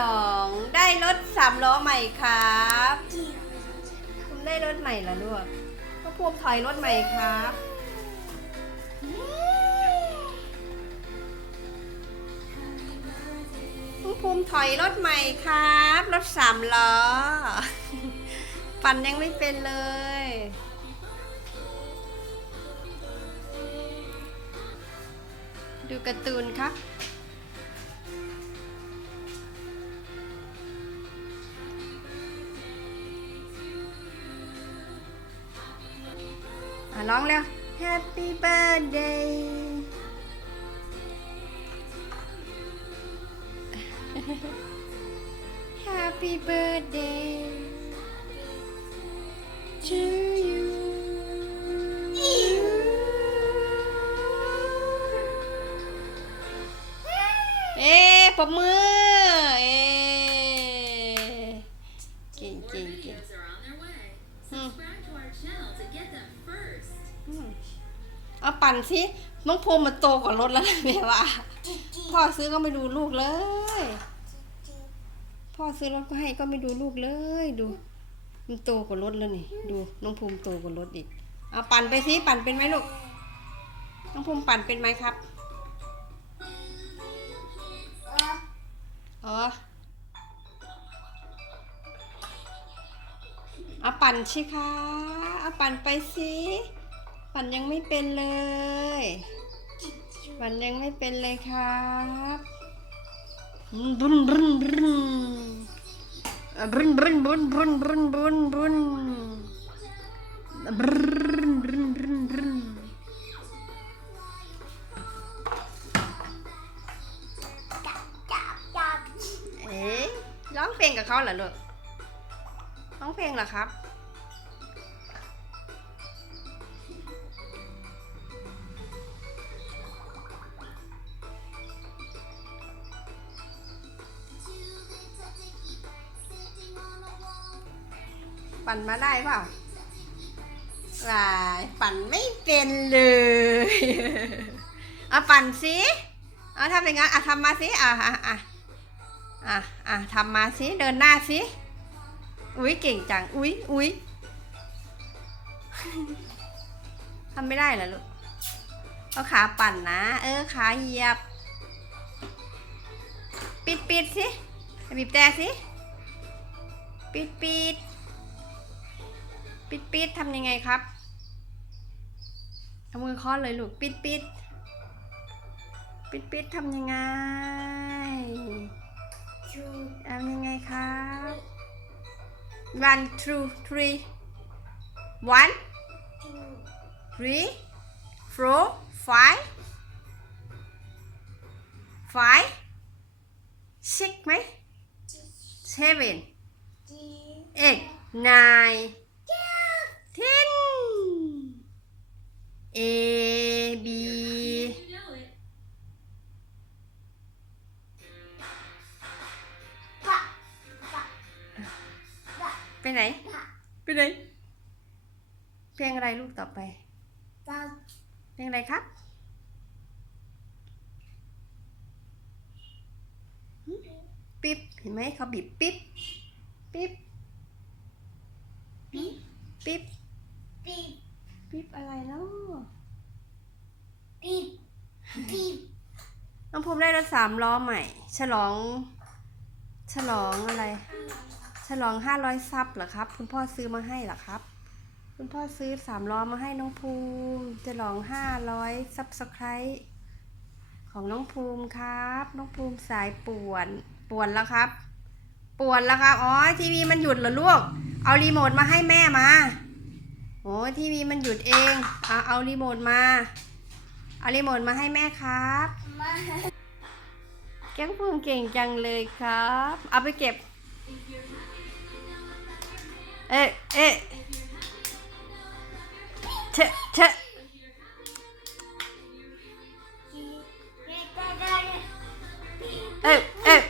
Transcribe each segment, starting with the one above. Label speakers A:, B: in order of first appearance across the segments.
A: ลองได้รถสามล้อใหม่ครับคุณได้รถใหม่เหรอลูกก็พวมถอยรถใหม่ครับคุณภูมิถอยรถใหม่ครับ รถสามล้อ ปั่นยังไม่เป็นเลยดูการ์ตูนครับ ร้องเร็ว Happy birthday Happy birthday to you เอ๊ะปรบมือ ปั่นสิน้องภูมิมันโตกว่ารถแล้วนะแม่ว่าพ่อซื้อก็ไม่ดูลูกเลย พ่อซื้อรถก็ให้ก็ไม่ดูลูกเลยดู มันโตกว่ารถแล้วนี่ดูน้องภูมิโตกว่ารถอีกเอาปั่นไปสิปั่นเป็นไหมลูกน้องภูมิปั่นเป็นไหมครับอ๋อเอาปั่นสิคะเอาปั่นไปสิ ปั่นยังไม่เป็นเลยปั่นยังไม่เป็นเลยครับบุนบุนบุนบุนบุนบุนบุนบุนบุนบุนบุนบุนบุนบุนเอ๊ะร้องเพลงกับเขาเหรอลูกร้องเพลงเหรอครับ ปั่นมาได้เปล่าลายปั่นไม่เป็นเลยเอาปั่นสิเอาทำยังไงอะทำมาสิอะอะอะอะอะทำมาสิเดินหน้าสิอุ้ยเก่งจังอุ้ยอุ้ยทำไม่ได้เหรอลูกเอาขาปั่นนะ เออขาเหยียบ ปิดปิดสิบีบแต่สิ ปิดปิด ปิดปิดทำยังไงครับ เอามือเคาะเลยลูกปิดปิดปิดปิดทำยังไงทำยังไงครับ one two three one three four five five six ไหม seven eight nine ten A B
B: You know it.
A: ไปไหนไปไหนเพลงอะไรลูกต่อไป เพลงอะไรครับหึปิ๊บ เห็นไหมเขาบีบปิ๊บ ปิ๊บ ปิ๊บปิ๊บ อะไรเนาะน้องภูมิได้รถสามล้อใหม่ ฉลอง ฉลองอะไร ฉลองห้าร้อยซับเหรอครับ คุณพ่อซื้อมาให้เหรอครับ คุณพ่อซื้อสามล้อมาให้น้องภูมิฉลองห้าร้อยซับสไครต์ของน้องภูมิครับ น้องภูมิสายป่วน ป่วนแล้วครับ ป่วนแล้วครับ อ๋อทีวีมันหยุดเหรอลูก เอารีโมทมาให้แม่มา โอ้ทีวีมันหยุดเองเอาเอารีโมทมา เอารีโมทมาให้แม่ครับแก้งภูมิเก่งจังเลยครับ เอาไปเก็บ เอ๊ะเอ๊ะเชะเชะเอ๊ะเอ๊ะ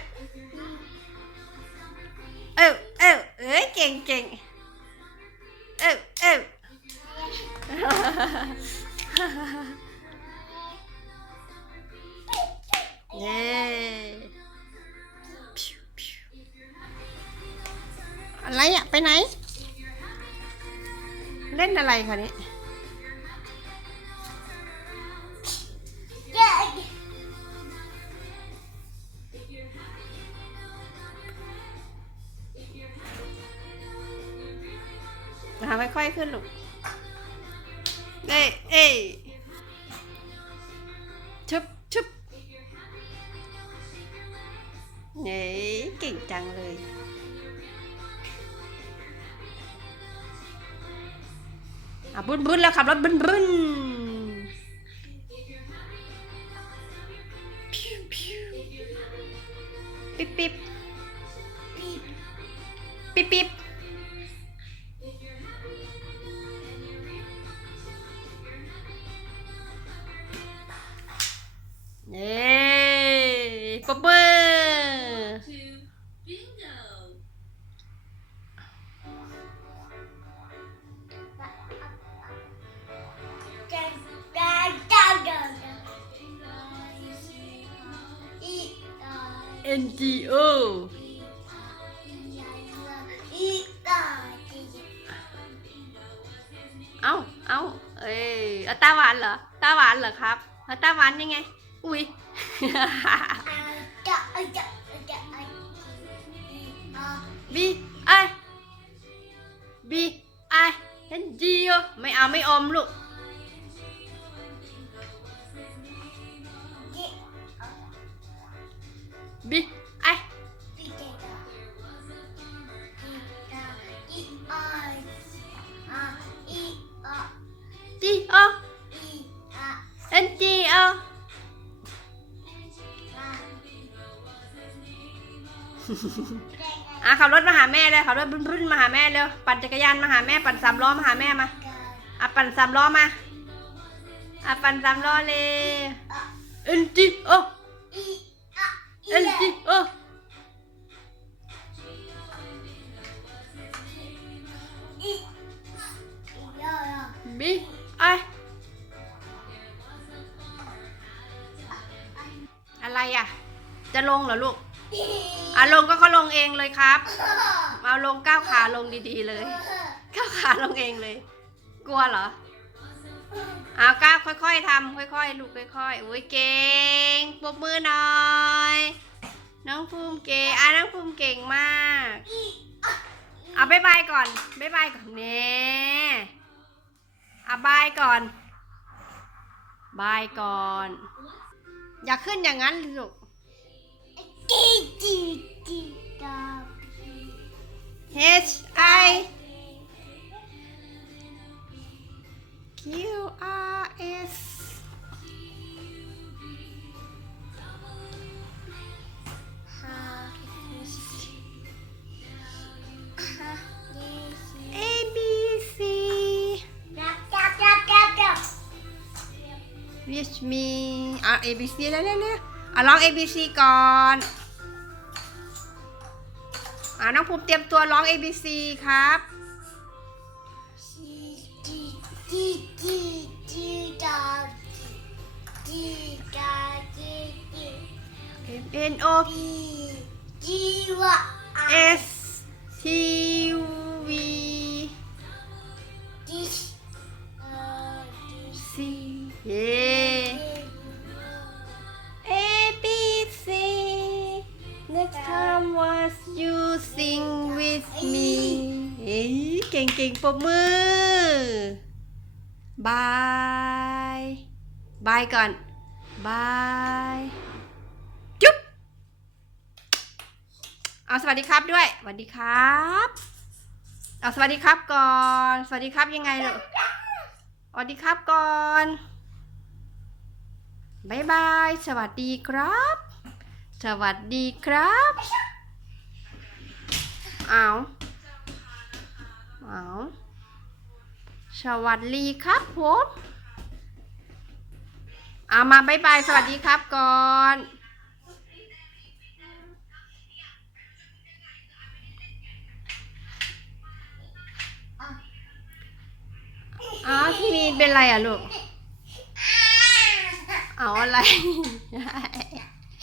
A: เอ๊ะเอ๊ะเอ้ยเก่งเก่ง เย้พิวพิวอะไปไหน เล่นอะไรคะนี่นะคะค่อยๆขึ้นลูกเอ้ยเอ้ย เย้เก่งจังเลยอะบุนบุนแล้วขับรถบุนบุน NGO เอา เอา เอ้ยเอาตาหวานเหรอ ตาหวานเหรอครับอาตาหวานยังไง อุ้ยบีไอบีไอเอ็นจีโอไม่เอาไม่อมลูก อะขับรถมาหาแม่เลยขับรถรุ่นมาหาแม่เร็วปั่นจักรยานมาหาแม่ปั่นสามล้อมาหาแม่มาอะปั่นสามล้อมาอะปั่นสามล้อเลยเอ็นจีโอเอ็นจีโอบีไออะไรอะ จะลงเหรอลูก อะลงก็เขาลงเองเลยครับ เอาลงก้าวขาลงดีๆเลยก้าวขาลงเองเลย กลัวเหรอเอาก้าวค่อยๆทำค่อยๆลูกค่อยๆอุ้ยเก่งปรบมือหน่อยน้องภูมิเก่งอะน้องภูมิเก่งมากเอาบายบายก่อนบายบายก่อนเน่อาบายก่อนบายก่อน อย่าขึ้นอย่างนั้นลูก H I Q R S A B C Wish me R A B C 来来来。 อะร้อง A B C ก่อนอะน้องภูมิเตรียมตัวร้อง A B C ครับ N O S T V C เก่งเก่งปรบมือบายบายก่อนบายจุ๊บเอาสวัสดีครับด้วยสวัสดีครับเอาสวัสดีครับก่อน สวัสดีครับยังไงลูกสวัสดีครับก่อนบายบาย สวัสดีครับ สวัสดีครับ เอา เอาสวัสดีครับผมเอามาบายบาย สวัสดีครับก่อนอ๋อที่มีเป็นไรอะลูก เอาอะไร